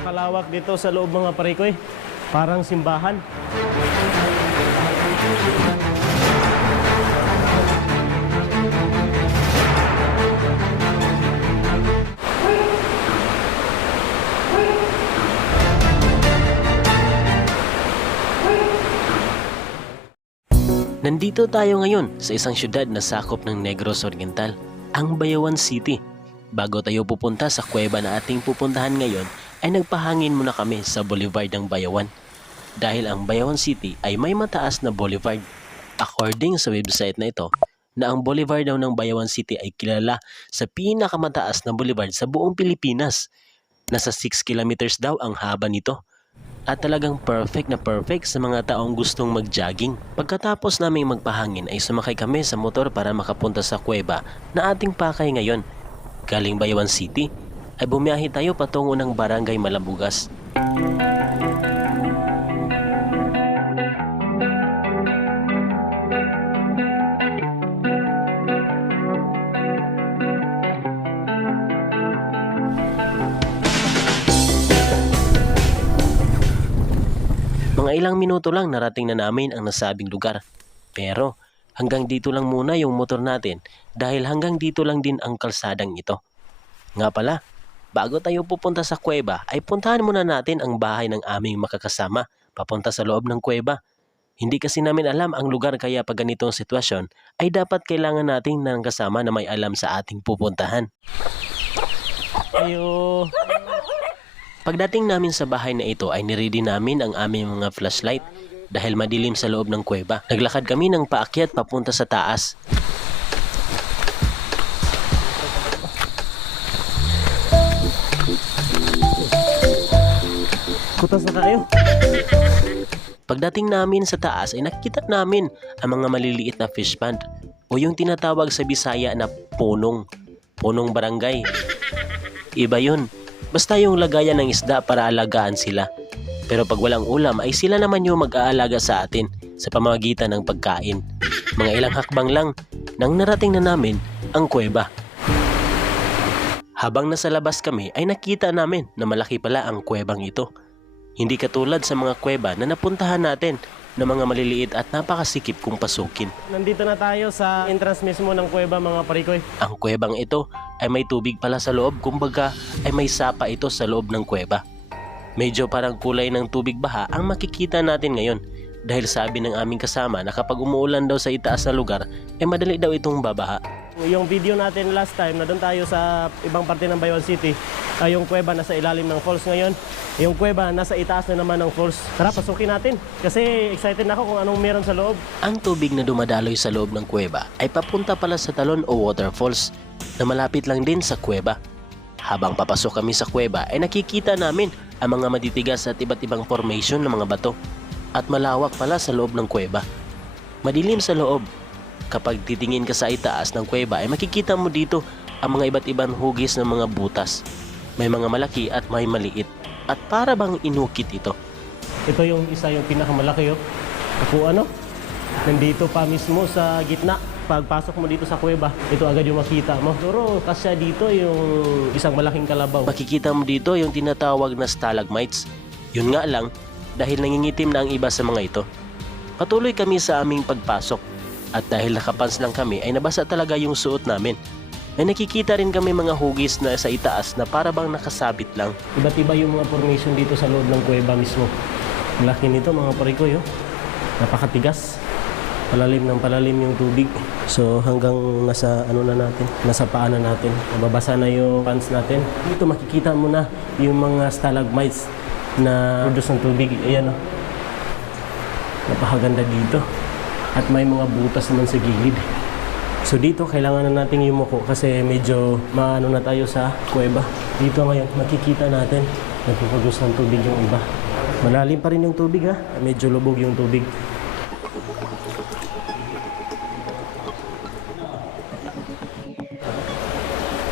Napakalawak dito sa loob mga parikoy. Parang simbahan. Nandito tayo ngayon sa isang syudad na sakop ng Negros Oriental, ang Bayawan City. Bago tayo pupunta sa kuweba na ating pupuntahan ngayon, ay nagpahangin muna kami sa boulevard ng Bayawan. Dahil ang Bayawan City ay may mataas na boulevard. According sa website na ito, na ang boulevard daw ng Bayawan City ay kilala sa pinakamataas na boulevard sa buong Pilipinas. Nasa 6 kilometers daw ang haba nito. At talagang perfect na perfect sa mga taong gustong mag-jogging. Pagkatapos naming magpahangin ay sumakay kami sa motor para makapunta sa kuweba na ating pakay ngayon. Galing Bayawan City ay bumiyahe tayo patungo ng Barangay Malabugas. Mga ilang minuto lang narating na namin ang nasabing lugar. Pero hanggang dito lang muna yung motor natin dahil hanggang dito lang din ang kalsadang ito. Nga pala, bago tayo pupunta sa kuweba ay puntahan muna natin ang bahay ng aming makakasama papunta sa loob ng kuweba. Hindi kasi namin alam ang lugar kaya pag ganitong sitwasyon ay dapat kailangan natin ng kasama na may alam sa ating pupuntahan. Ayo. Pagdating namin sa bahay na ito ay niready namin ang aming mga flashlight dahil madilim sa loob ng kuweba. Naglakad kami ng paakyat papunta sa taas. Kutas na tayo. Pagdating namin sa taas ay nakikita namin ang mga maliliit na fish pond o yung tinatawag sa Bisaya na punong barangay. Iba yun. Basta yung lagayan ng isda para alagaan sila. Pero pag walang ulam ay sila naman yung mag-aalaga sa atin sa pamamagitan ng pagkain. Mga ilang hakbang lang nang narating na namin ang kuweba. Habang nasa labas kami ay nakita namin na malaki pala ang kuwebang ito. Hindi katulad sa mga kuweba na napuntahan natin na mga maliliit at napakasikip kung pasukin. Nandito na tayo sa entrance mismo ng kuweba mga parikoy. Ang kuwebang ito ay may tubig pala sa loob, kumbaga ay may sapa ito sa loob ng kuweba. Medyo parang kulay ng tubig baha ang makikita natin ngayon dahil sabi ng aming kasama na kapag umuulan daw sa itaas na lugar ay madali daw itong babaha. Yung video natin last time na doon tayo sa ibang parte ng Bayawan City, ay yung kuweba nasa ilalim ng falls ngayon. Yung kuweba nasa itaas na naman ng falls. Tara, pasukin natin kasi excited na ako kung anong meron sa loob. Ang tubig na dumadaloy sa loob ng kuweba ay papunta pala sa talon o waterfalls na malapit lang din sa kuweba. Habang papasok kami sa kuweba ay nakikita namin ang mga matitigas at iba't ibang formation ng mga bato at malawak pala sa loob ng kuweba. Madilim sa loob. Kapag titingin ka sa itaas ng kuweba ay makikita mo dito ang mga iba't ibang hugis ng mga butas. May mga malaki at may maliit at para bang inukit ito. Ito yung isa yung pinakamalaki kung ano, nandito pa mismo sa gitna. Pagpasok mo dito sa kuweba, ito agad yung makita mo. Pero kasya dito yung isang malaking kalabaw. Makikita mo dito yung tinatawag na stalagmites. Yun nga lang, dahil nangingitim na ang iba sa mga ito. Patuloy kami sa aming pagpasok. At dahil nakapants lang kami ay nabasa talaga yung suot namin. May nakikita rin kami mga hugis na sa itaas na para bang nakasabit lang. Iba't iba yung mga formation dito sa loob ng kuweba mismo. Laki nito mga parikoy, napakatigas. Palalim ng palalim yung tubig. So hanggang nasa nasa paa na natin. Nababasa na yung pants natin. Dito makikita mo na yung mga stalagmites na produce ng tubig. Ayan napakaganda dito. At may mga butas naman sa gilid. So dito kailangan na nating yumuko kasi medyo maano na tayo sa kuweba. Dito ngayon makikita natin nagpuproduce ng tubig yung iba. Malalim pa rin yung tubig medyo lubog yung tubig.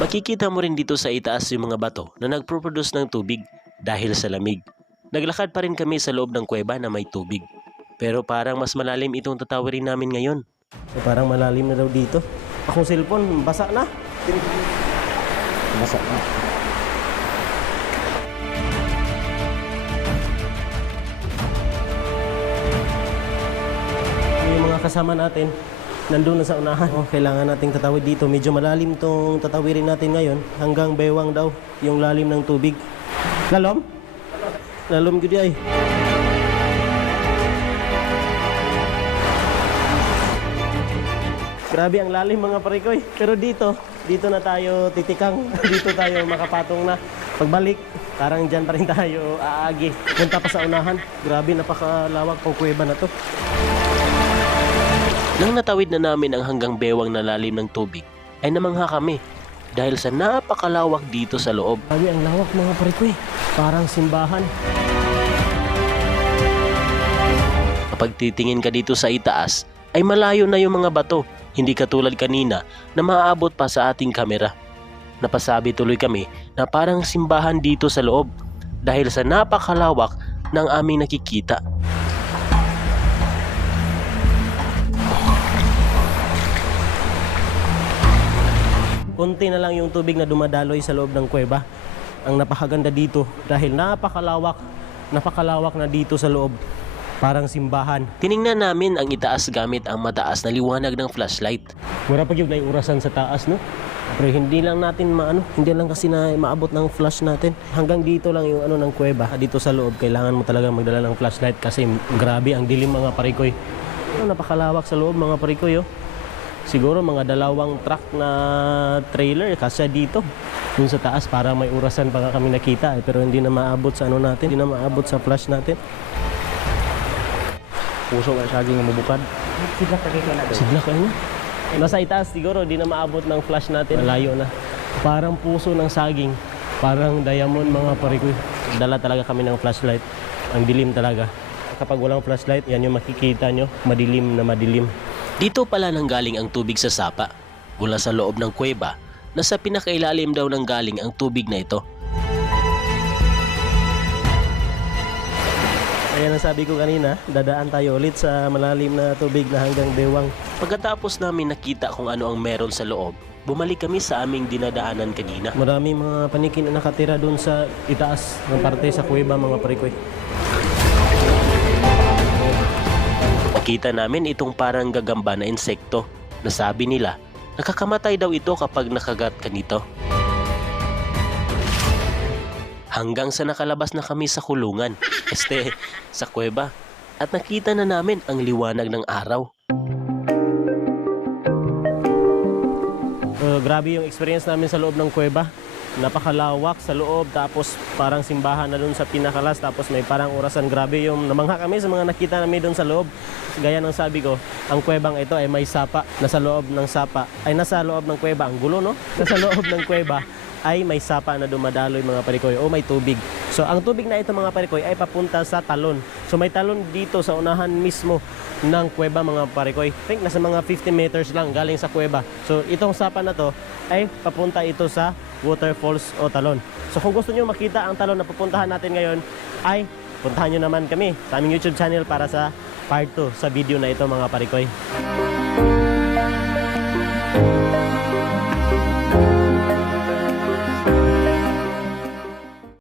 Makikita mo rin dito sa itaas yung mga bato na nagproproduce ng tubig dahil sa lamig. Naglakad pa rin kami sa loob ng kuweba na may tubig. Pero parang mas malalim itong tatawirin namin ngayon. So, parang malalim na daw dito. Akong cellphone, basa na. Basa na. kasama natin nandun na sa unahan. Kailangan nating tatawid dito. Medyo malalim tong tatawirin natin ngayon. Hanggang baywang daw yung lalim ng tubig. Lalom? Lalom gudi ay. Grabe ang lalim mga parikoy. Pero dito na tayo titikang. Dito tayo makapatong na. Pagbalik, parang dyan pa rin tayo aagi. Punta pa sa unahan. Grabe, napakalawak pong kuweba na to. Nang natawid na namin ang hanggang bewang na lalim ng tubig, ay namangha kami dahil sa napakalawak dito sa loob. Grabe ang lawak mga parikoy. Parang simbahan. Kapag titingin ka dito sa itaas, ay malayo na yung mga bato, hindi katulad kanina na maaabot pa sa ating kamera. Napasabi tuloy kami na parang simbahan dito sa loob dahil sa napakalawak ng aming nakikita. Kunti na lang yung tubig na dumadaloy sa loob ng kuweba. Ang napakaganda dito dahil napakalawak na dito sa loob. Parang simbahan. Tiningnan namin ang itaas gamit ang mataas na liwanag ng flashlight. Mura pag yun na urasan sa taas, no? Pero hindi lang natin hindi lang kasi na maabot ng flash natin. Hanggang dito lang yung ng kuweba. Dito sa loob, kailangan mo talaga magdala ng flashlight kasi grabe ang dilim mga parikoy. Napakalawak sa loob mga parikoy, oh. Siguro mga 2 truck na trailer kasi dito. Dun sa taas para may urasan pa nga kami nakita pero hindi na maabot sa natin, hindi na maabot sa flash natin. Puso ka saging nga mabukad. Sigla kayo. Nasa itaas siguro hindi na maabot ng flash natin. Malayo na. Parang puso ng saging. Parang diamond mga parikoy. Dala talaga kami ng flashlight. Ang dilim talaga. Kapag walang flashlight, yan yung makikita nyo. Madilim na madilim. Dito pala nanggaling ang tubig sa sapa, mula sa loob ng kuweba na sa pinakailalim daw nanggaling ang tubig na ito. Kaya nasabi ko kanina, dadaan tayo ulit sa malalim na tubig na hanggang bewang. Pagkatapos namin nakita kung ano ang meron sa loob, bumalik kami sa aming dinadaanan kanina. Marami mga panikin na nakatira doon sa itaas ng parte sa kuweba mga parikoy. Nakita namin itong parang gagamba na insekto na sabi nila nakakamatay daw ito kapag nakagat ka nito. Hanggang sa nakalabas na kami sa kulungan, sa kuweba, at nakita na namin ang liwanag ng araw. Grabe yung experience namin sa loob ng kuweba. Napakalawak sa loob, tapos parang simbahan na doon sa pinakalas, tapos may parang orasan. Grabe yung namangha kami sa mga nakita namin doon sa loob. Gaya ng sabi ko, ang kuwebang ito ay may sapa. Nasa loob ng kuweba, ang gulo, no? Nasa loob ng kuweba ay may sapa na dumadaloy mga parikoy o may tubig. So ang tubig na ito mga parikoy ay papunta sa talon. So may talon dito sa unahan mismo ng kuweba mga parikoy. I think nasa mga 50 meters lang galing sa kuweba. So itong sapa na to ay papunta ito sa waterfalls o talon. So kung gusto nyo makita ang talon na pupuntahan natin ngayon, ay puntahan nyo naman kami sa aming YouTube channel para sa part 2 sa video na ito mga parikoy.